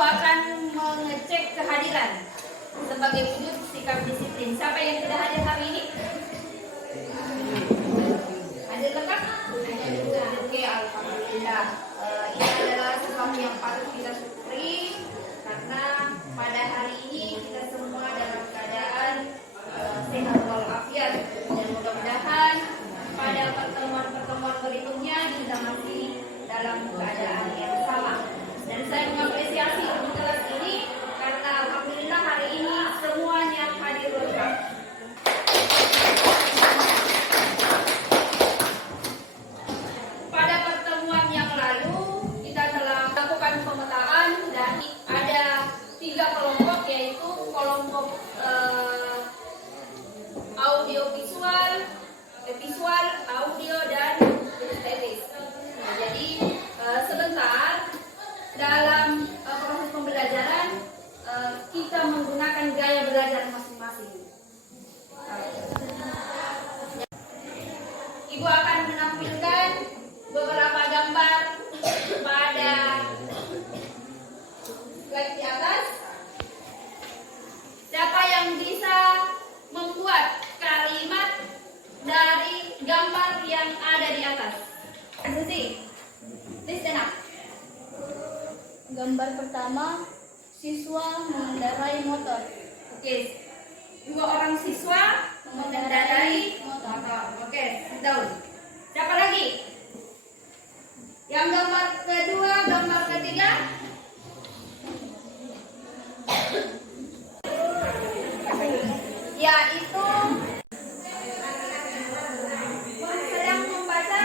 akan mengecek kehadiran sebagai wujud sikap disiplin. Siapa yang tidak hadir hari ini? Hadir lengkap? Oke, alhamdulillah. Ini adalah sesuatu yang patut kita syukuri karena pada hari ini kita semua dalam keadaan sehat walafiat, dan mudah-mudahan pada pertemuan berikutnya kita masih dalam keadaan yang sama. Dan saya mengapresiasi untuk kelas ini karena alhamdulillah hari ini semuanya hadir lengkap. Pada pertemuan yang lalu kita telah melakukan pemetaan dan ada 3 kelompok, yaitu kelompok audiovisual, visual, audio, dan estetis. Nah, jadi sebentar dalam proses pembelajaran kita menggunakan gaya belajar masing-masing. Ibu akan menampilkan beberapa gambar pada slide di atas. Siapa yang bisa membuat kalimat dari gambar yang ada di atas? Susi, please stand up. Gambar pertama, siswa mengendarai motor. Oke, 2 orang siswa mengendarai motor. Oke, sit down. Siapa lagi? Yang gambar kedua, gambar ketiga? Yaitu sedang membaca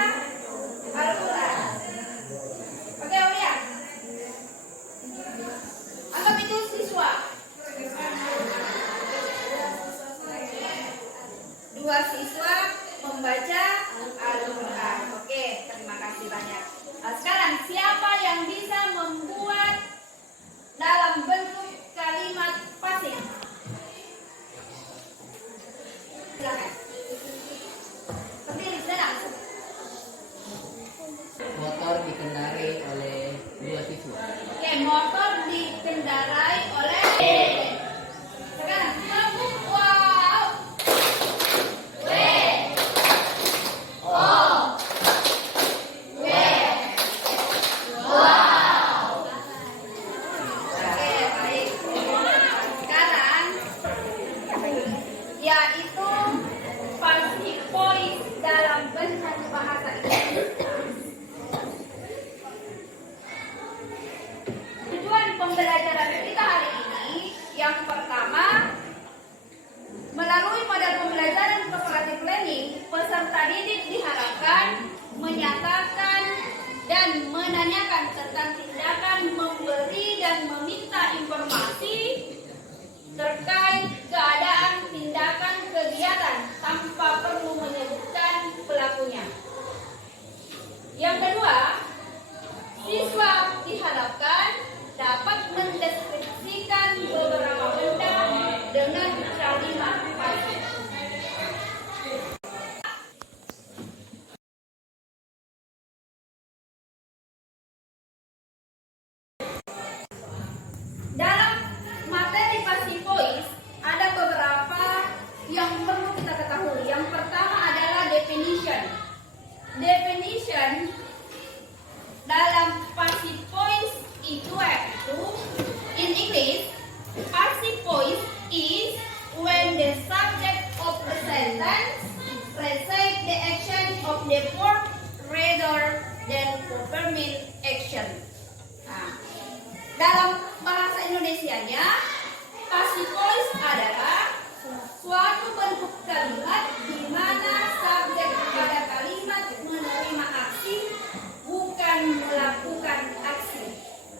Al-Quran. Oke, Aulia. Anggap itu siswa. 2 siswa membaca Al-Quran. Oke, terima kasih banyak. Nah, sekarang siapa yang bisa membuat dalam bentuk kalimat pasif? Silakan. Berdiri, sedang. Motor dikendarai oleh 2 siswa. Oke, motor dikendarai oleh. Sekarang sambung. Wow. W O W. Wow. Oke, baik. Sekarang yaitu passive voice dalam bentuk bahasa Inggris. Tujuan pembelajaran kita hari ini yang pertama, melalui model pembelajaran cooperative learning, peserta didik diharapkan menyatakan dan menanyakan tentang tindakan memberi dan meminta informasi terkait keadaan, tindakan, kegiatan tanpa perlu menyebutkan pelakunya. Yang kedua, siswa diharapkan dapat mendeskripsikan beberapa benda dengan kalimat pasif. Dalam materi passive voice ada beberapa yang perlu kita ketahui. Yang pertama adalah definition. Definition dalam passive voice itu in English, passive voice is when the subject of the sentence receives the action of the verb rather than performing action. Nah, dalam bahasa Indonesianya, passive voice adalah suatu bentuk kalimat di mana subjek pada kalimat menerima aksi, bukan melakukan aksi.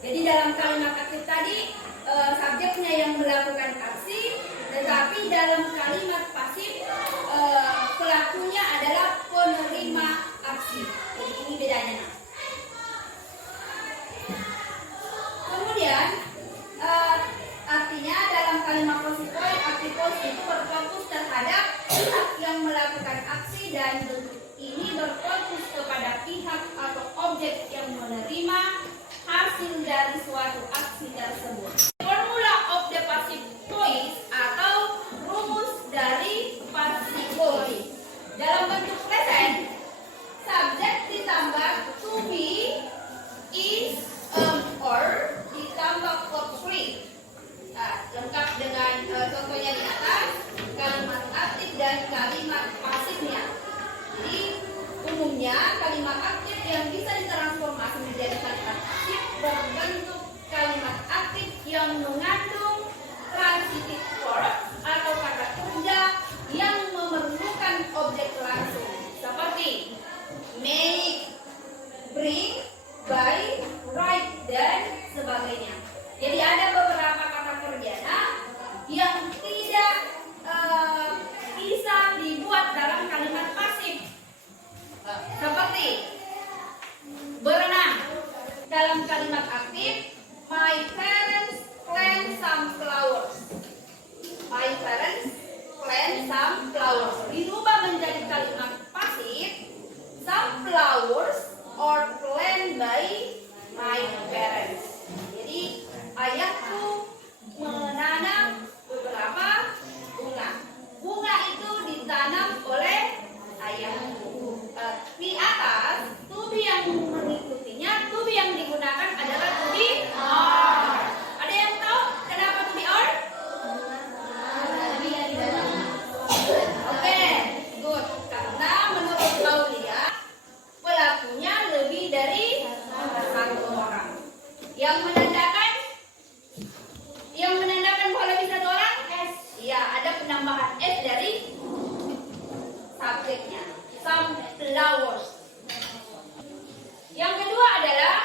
Jadi dalam kalimat aktif tadi subjeknya yang melakukan aksi, tetapi dalam kalimat pasif pelakunya adalah penerima aksi. Jadi ini bedanya. Kemudian artinya dalam kalimat passive voice, active voice itu berfokus terhadap pihak yang melakukan aksi dan bentuk ini berfokus kepada pihak atau objek yang menerima hasil hasil dari suatu aksi tersebut. Formula of the passive voice atau rumus dari passive voice. Dalam bentuk present, subjek ditambah to be, is, or ditambah verb 3. Lengkap dengan contohnya di atas, kalimat aktif dan kalimat pasifnya. Jadi umumnya kalimat aktif yang bisa ditransformasi menjadi kalimat pasif berbentuk kalimat aktif yang mengandung transitive verb atau kata kerja yang memerlukan objek langsung seperti make, bring, buy, write, dan sebagainya. Jadi ada beberapa kata kerja yang tidak bisa dibuat dalam kalimat pasif. Seperti berenang. Dalam kalimat aktif, my parents plant some flowers. My parents plant some flowers. Dirubah menjadi kalimat pasif, some flowers or plant by my parents. Jadi ayahku menanam beberapa bunga. Bunga itu ditanam oleh ayahku. Di atas, to be yang mengikutinya, to be yang digunakan adalah to be are. Ada yang tahu kenapa to be are? Oke, good. Karena menurut Aulia, pelakunya lebih dari satu orang. Yang menandakan bahwa lebih satu orang S. Ya, ada penambahan S dari subjeknya. Some flowers. Yang kedua adalah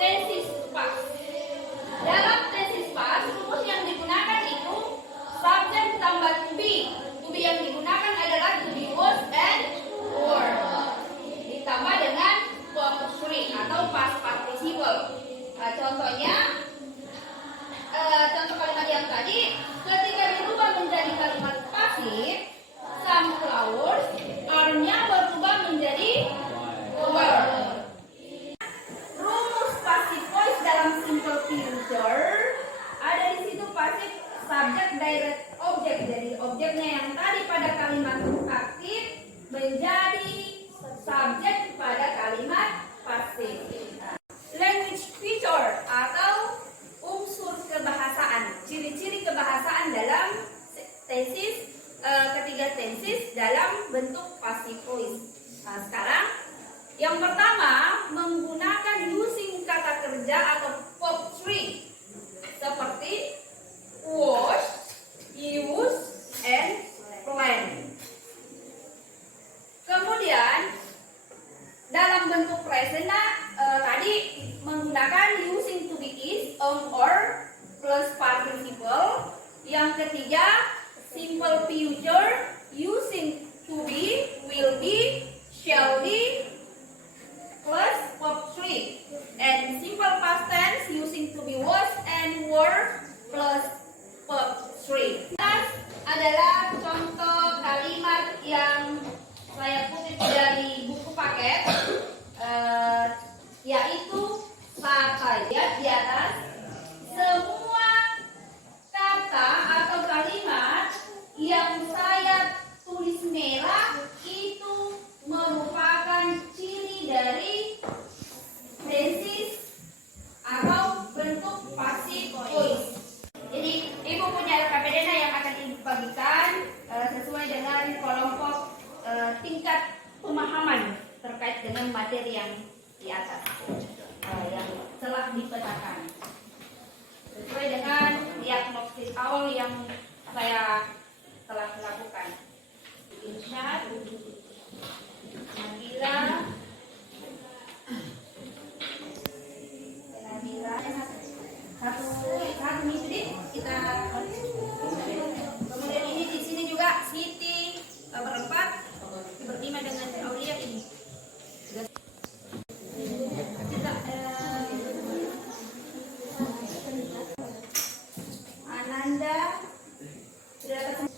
tenses past. Dalam tenses past, rumus yang digunakan itu subjek tambah to be. To be yang digunakan adalah to be, was, and were. Ditambah dengan verb 3 atau past participle. Contohnya, contoh kalimat yang tadi, ketika dirubah menjadi kalimat pasif, some flowers, are-nya berubah menjadi were. Rumus passive voice dalam simple future ada di situ pasif, subject, direct, object. Jadi objeknya yang tadi pada kalimat aktif menjadi subjek pada kalimat pasif. Language feature atau unsur kebahasaan, ciri-ciri kebahasaan dalam tenses, ketiga tenses dalam bentuk passive voice. Sekarang yang pertama menggunakan using kata kerja atau verb 3 seperti wash, use, and plan. Kemudian dalam bentuk present tadi menggunakan using to be, is, or plus participle. Yang ketiga simple future using to be, will be, shall be plus verb 3. And simple past tense using to be, was, and were plus verb 3. Adalah contoh kalimat yang saya kutip dari buku paket, yaitu pakai. Lihat di atas, semua kata atau kalimat yang saya tulis merah itu merupakan ciri dari tenses atau bentuk passive voice. Jadi ibu punya LKPD yang akan ibu bagikan sesuai dengan kelompok tingkat pemahaman terkait dengan materi yang di atas yang telah dipetakan sesuai dengan diagnosis awal yang saya telah melakukan. Irsyad, Nabila, satu misi kita. Kemudian ini di sini juga Siti berempat, berlima dengan Aulia ini. Ananda sudah ketemu.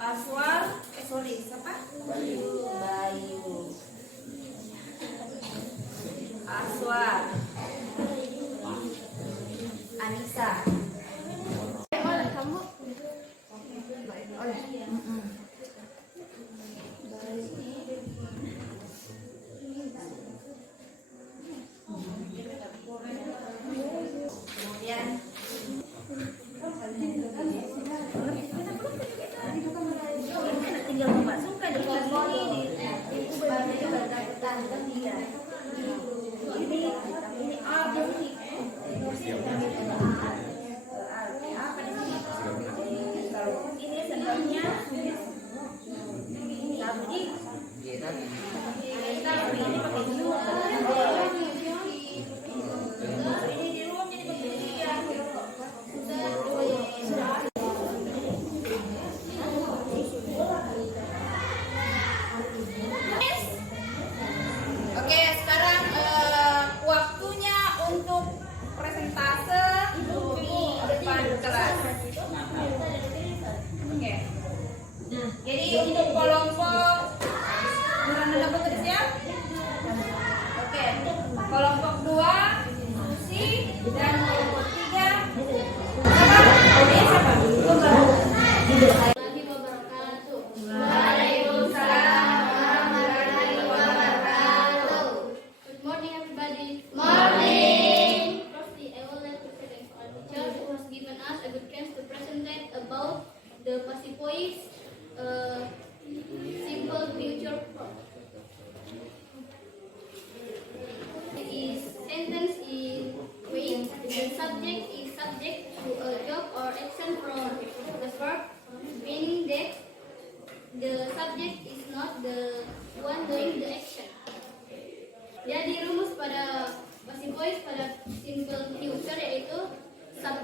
Aswal, siapa? Bayu. Aswal.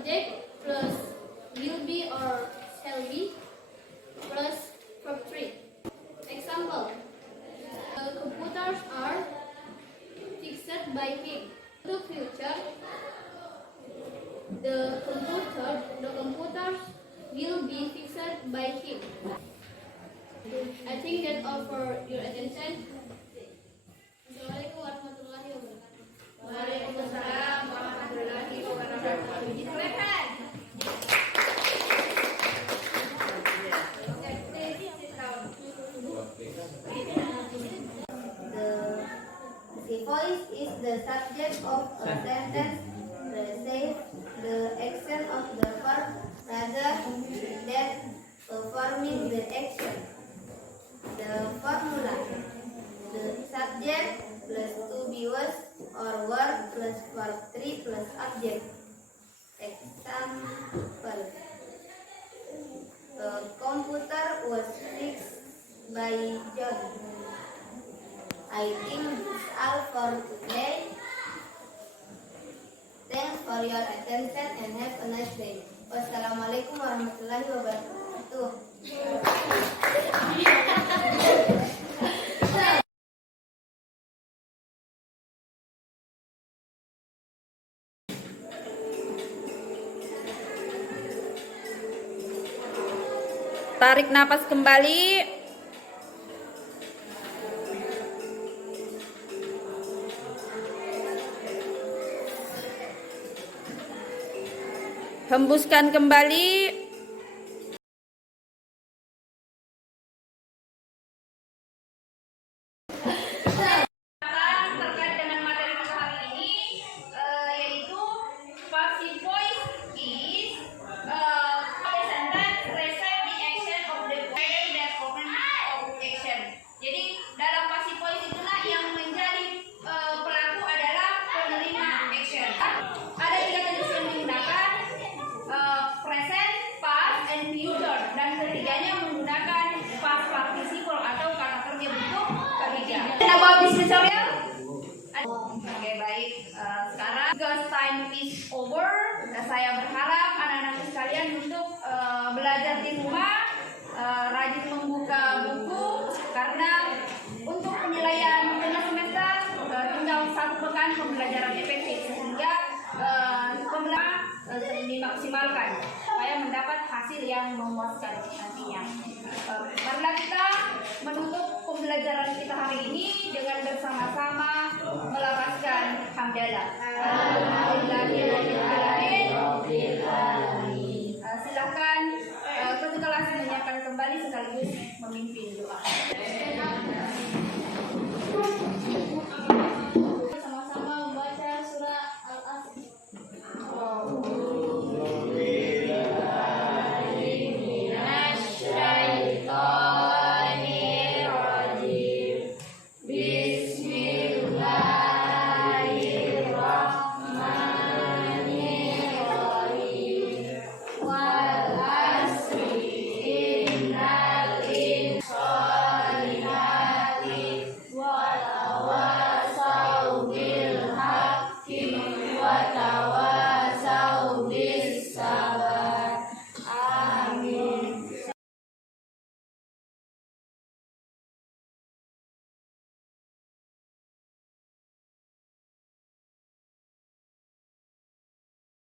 subject plus will be or shall be plus verb 3. Example: the computers are fixed by him. To future, the computers will be fixed by him. I think that's all for your attention. Assalamualaikum warahmatullahi wabarakatuh. Waalaikumsalam warahmatullahi wabarakatuh. Silakan. The voice is the subject of a sentence. The says the action of the verb rather than performing the action. The formula: the subject plus to be was or were plus verb 3 plus object. Example: the computer was fixed by John. I think that's all for today. Thanks for your attention and have a nice day. Wassalamualaikum warahmatullahi wabarakatuh. Tarik napas kembali. Hembuskan kembali. Terkait dengan materi kita hari ini, yaitu passive voice is sentence receive the action of the voice that perform of action. Jadi dalam passive voice itulah yang menjadi pelaku adalah penerima action. Ada 3 jenis yang digunakan, present, past, and future, dan ketiganya menggunakan past participle atau kata kerja bentuk ketiga. About this tutorial? Oke, baik. Sekarang because time is over, saya berharap anak-anak sekalian untuk belajar di rumah, rajin membuka buku, karena untuk penilaian tengah semester tinggal 1 pekan pembelajaran efektif, sehingga pembelajaran dimaksimalkan supaya mendapat hasil yang memuaskan nantinya. Marilah kita menutup pembelajaran kita hari ini dengan bersama-sama melafazkan hamdalah.